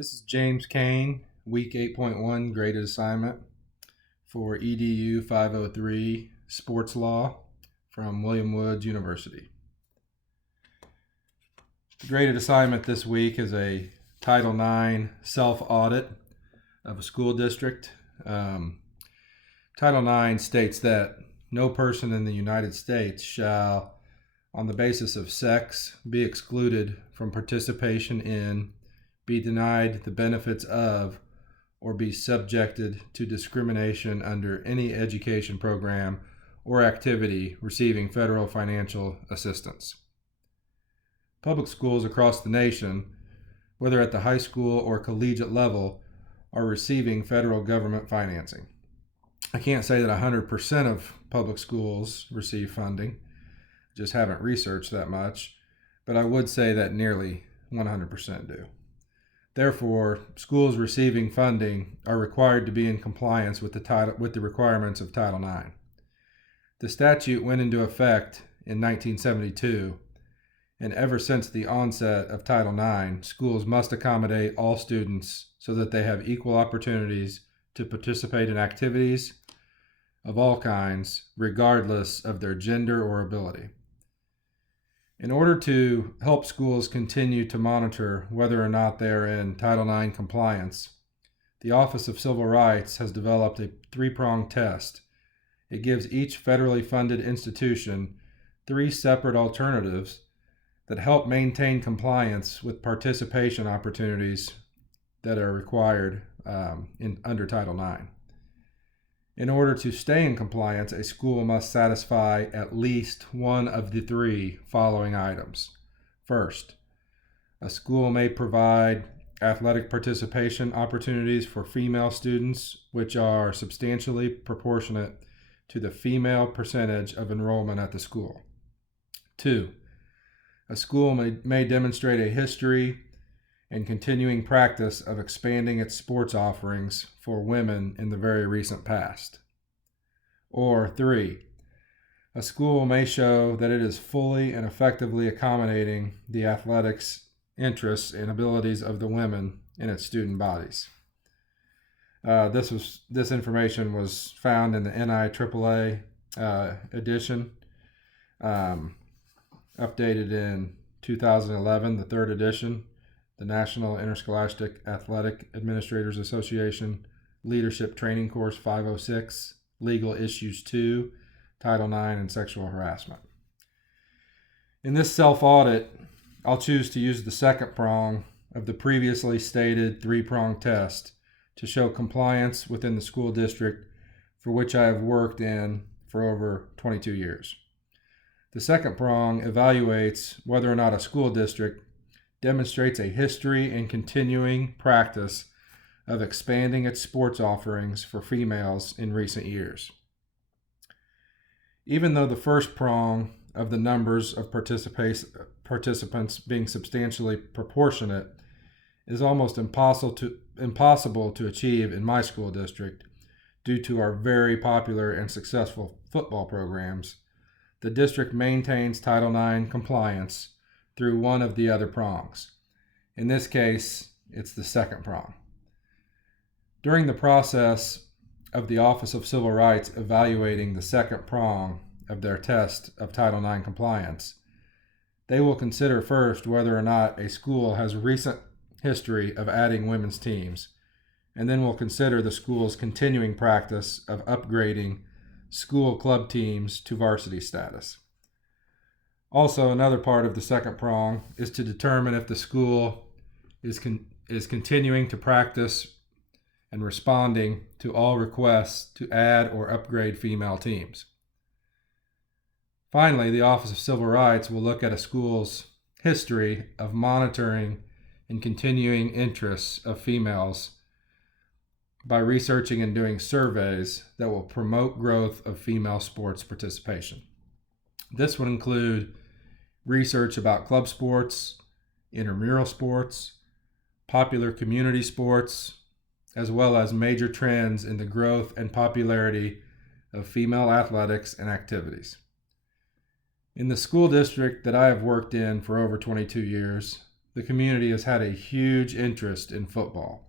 This is James Kane, week 8.1 graded assignment for EDU 503 Sports Law from William Woods University. The graded assignment this week is a Title IX self-audit of a school district. Title IX states that no person in the United States shall, on the basis of sex, be excluded from participation in, be denied the benefits of, or be subjected to discrimination under any education program or activity receiving federal financial assistance. Public schools across the nation, whether at the high school or collegiate level, are receiving federal government financing. I can't say that 100% of public schools receive funding, just haven't researched that much, but I would say that nearly 100% do. Therefore, schools receiving funding are required to be in compliance with the requirements of Title IX. The statute went into effect in 1972, and ever since the onset of Title IX, schools must accommodate all students so that they have equal opportunities to participate in activities of all kinds, regardless of their gender or ability. In order to help schools continue to monitor whether or not they are in Title IX compliance, the Office of Civil Rights has developed a three-pronged test. It gives each federally funded institution three separate alternatives that help maintain compliance with participation opportunities that are required under Title IX. In order to stay in compliance, a school must satisfy at least one of the three following items. First, a school may provide athletic participation opportunities for female students, which are substantially proportionate to the female percentage of enrollment at the school. Two, a school may demonstrate a history and continuing practice of expanding its sports offerings for women in the very recent past. Or three, a school may show that it is fully and effectively accommodating the athletics interests and abilities of the women in its student bodies. This information was found in the NIAAA edition, updated in 2011, the third edition. The National Interscholastic Athletic Administrators Association Leadership Training Course 506, Legal Issues 2, Title IX, and Sexual Harassment. In this self-audit, I'll choose to use the second prong of the previously stated three-prong test to show compliance within the school district for which I have worked in for over 22 years. The second prong evaluates whether or not a school district demonstrates a history and continuing practice of expanding its sports offerings for females in recent years. Even though the first prong of the numbers of participants being substantially proportionate is almost impossible to achieve in my school district due to our very popular and successful football programs, the district maintains Title IX compliance through one of the other prongs. In this case, it's the second prong. During the process of the Office of Civil Rights evaluating the second prong of their test of Title IX compliance, they will consider first whether or not a school has a recent history of adding women's teams, and then will consider the school's continuing practice of upgrading school club teams to varsity status. Also, another part of the second prong is to determine if the school is continuing to practice and responding to all requests to add or upgrade female teams. Finally, the Office of Civil Rights will look at a school's history of monitoring and continuing interests of females by researching and doing surveys that will promote growth of female sports participation. This would include research about club sports, intramural sports, popular community sports, as well as major trends in the growth and popularity of female athletics and activities. In the school district that I have worked in for over 22 years, the community has had a huge interest in football,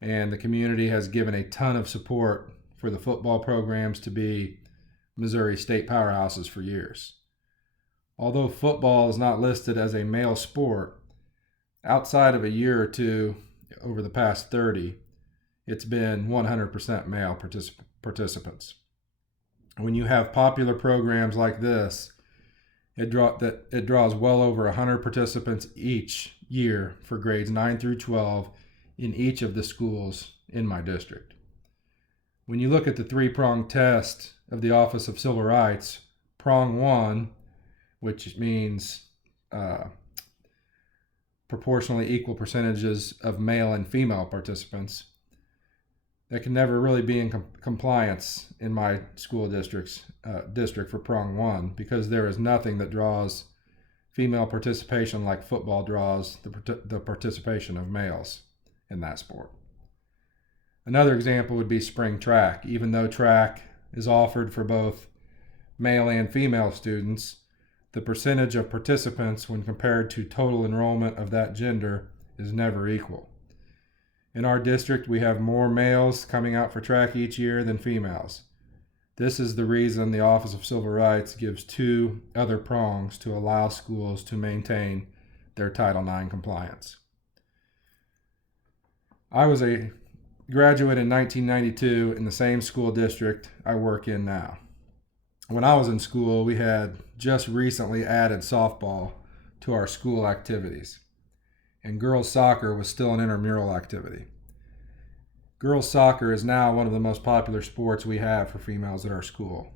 and the community has given a ton of support for the football programs to be Missouri state powerhouses for years. Although football is not listed as a male sport, outside of a year or two over the past 30, it's been 100% male participants. When you have popular programs like this, it draws well over 100 participants each year for grades 9 through 12 in each of the schools in my district. When you look at the three-pronged test of the Office of Civil Rights, prong 1, which means proportionally equal percentages of male and female participants, that can never really be in compliance in my school district for prong 1, because there is nothing that draws female participation like football draws the participation of males in that sport. Another example would be spring track. Even though track is offered for both male and female students, the percentage of participants when compared to total enrollment of that gender is never equal. In our district, we have more males coming out for track each year than females. This is the reason the Office of Civil Rights gives 2 other prongs to allow schools to maintain their Title IX compliance. I was a graduate in 1992 in the same school district I work in now. When I was in school, we had just recently added softball to our school activities, and girls soccer was still an intramural activity. Girls soccer is now one of the most popular sports we have for females at our school.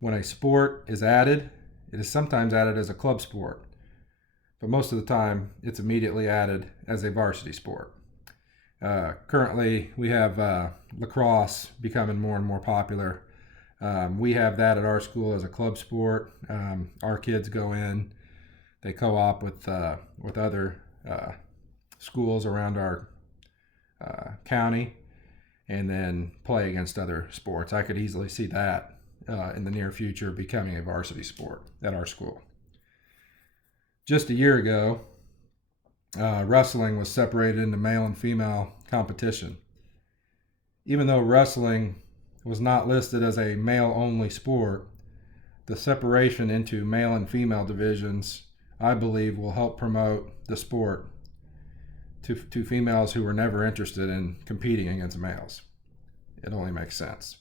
When a sport is added, it is sometimes added as a club sport, but most of the time it's immediately added as a varsity sport. Currently, we have lacrosse becoming more and more popular. We have that at our school as a club sport. Our kids go in, they co-op with other schools around our county, and then play against other sports. I could easily see that in the near future becoming a varsity sport at our school. Just a year ago, wrestling was separated into male and female competition. Even though wrestling was not listed as a male-only sport, the separation into male and female divisions, I believe, will help promote the sport to females who were never interested in competing against males. It only makes sense.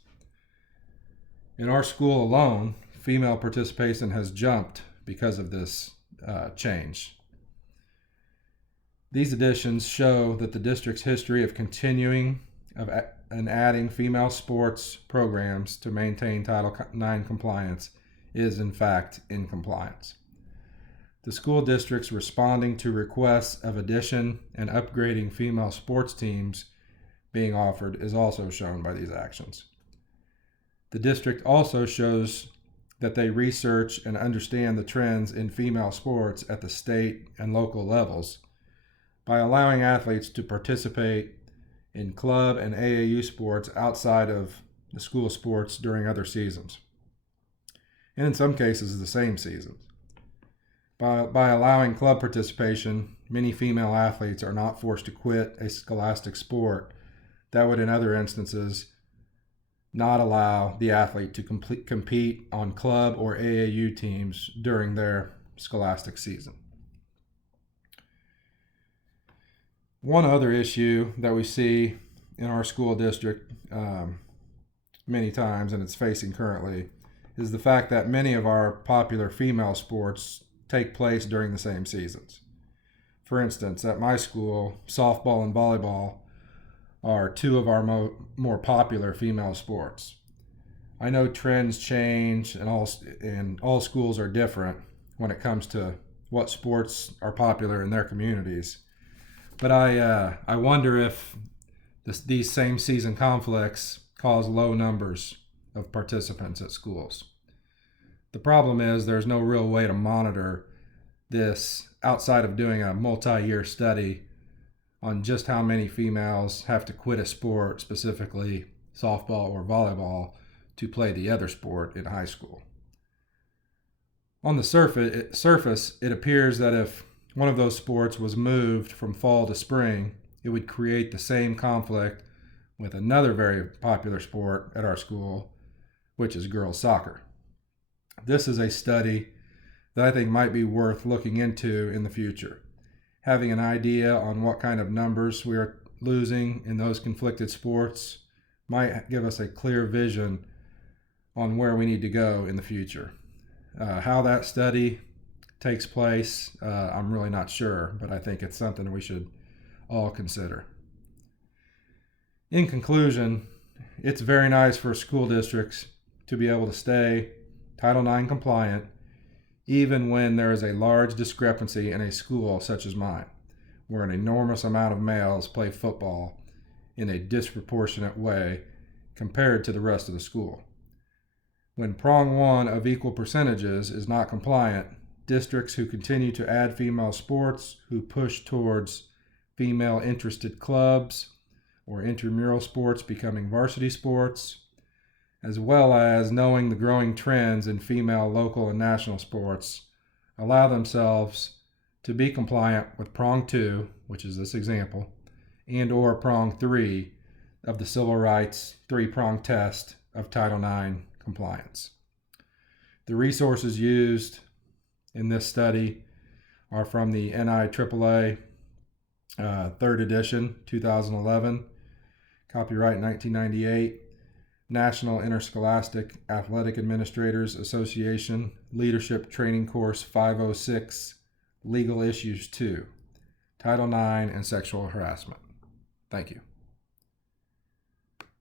In our school alone, female participation has jumped because of this change. These additions show that the district's history of continuing and adding female sports programs to maintain Title IX compliance is in fact in compliance. The school district's responding to requests of addition and upgrading female sports teams being offered is also shown by these actions. The district also shows that they research and understand the trends in female sports at the state and local levels by allowing athletes to participate in club and AAU sports outside of the school sports during other seasons, and in some cases the same seasons. By allowing club participation, many female athletes are not forced to quit a scholastic sport that would in other instances not allow the athlete to compete on club or AAU teams during their scholastic season. One other issue that we see in our school district many times, and it's facing currently, is the fact that many of our popular female sports take place during the same seasons. For instance, at my school, softball and volleyball are 2 of our more popular female sports. I know trends change and all schools are different when it comes to what sports are popular in their communities. But I wonder if these same season conflicts cause low numbers of participants at schools. The problem is there's no real way to monitor this outside of doing a multi-year study on just how many females have to quit a sport, specifically softball or volleyball, to play the other sport in high school. On the surface, it appears that if one of those sports was moved from fall to spring, it would create the same conflict with another very popular sport at our school, which is girls soccer. This is a study that I think might be worth looking into in the future. Having an idea on what kind of numbers we are losing in those conflicted sports might give us a clear vision on where we need to go in the future. How that study takes place, I'm really not sure, but I think it's something we should all consider. In conclusion, it's very nice for school districts to be able to stay Title IX compliant even when there is a large discrepancy in a school such as mine, where an enormous amount of males play football in a disproportionate way compared to the rest of the school. When prong one of equal percentages is not compliant, districts who continue to add female sports, who push towards female interested clubs or intramural sports becoming varsity sports, as well as knowing the growing trends in female local and national sports, allow themselves to be compliant with prong 2, which is this example, and or prong 3 of the civil rights 3-prong test of Title IX compliance. The resources used in this study are from the NIAAA 3rd edition, 2011, copyright 1998, National Interscholastic Athletic Administrators Association Leadership Training Course 506, Legal Issues 2, Title IX and Sexual Harassment. Thank you.